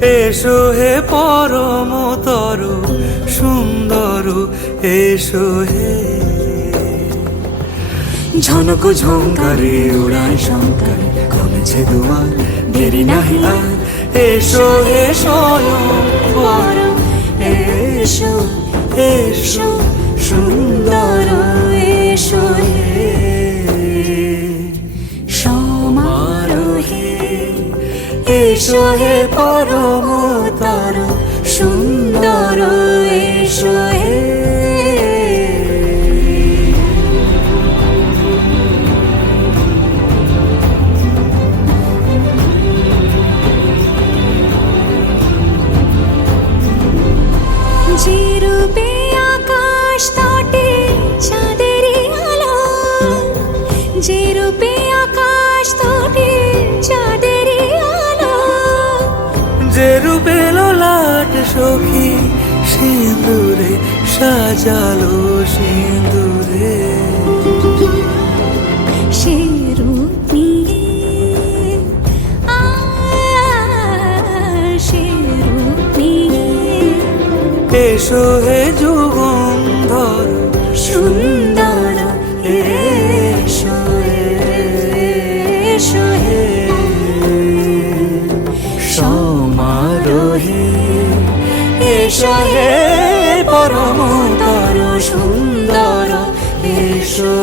এসো হে পরমতর সুন্দর, এসো হে। ঝনক ঝঙ্কারে উড়ায় শঙ্কার, কমেছে দুয়ার, দেরি নাহি আর। এসো হে স্বয়ং বর, এসো এসো সুন্দর, এসো হে সমারোহে। এসো হে পরমতর সুন্দর, এসো হে। যে রূপে আকাশ তটে চাঁদেরই আলো, যে রূপে আকাশ তটে চাঁদেরই আলো, যে রূপে ললাট সখী সিঁদুরে সাজালো সিঁদুরে। সে রূপ নিয়ে সে রূপ নিয়ে এসো হে যুগন্ধর সুন্দর, এসো এসো হে সমারোহে। এসো হে পরমতর সুন্দর, এসো।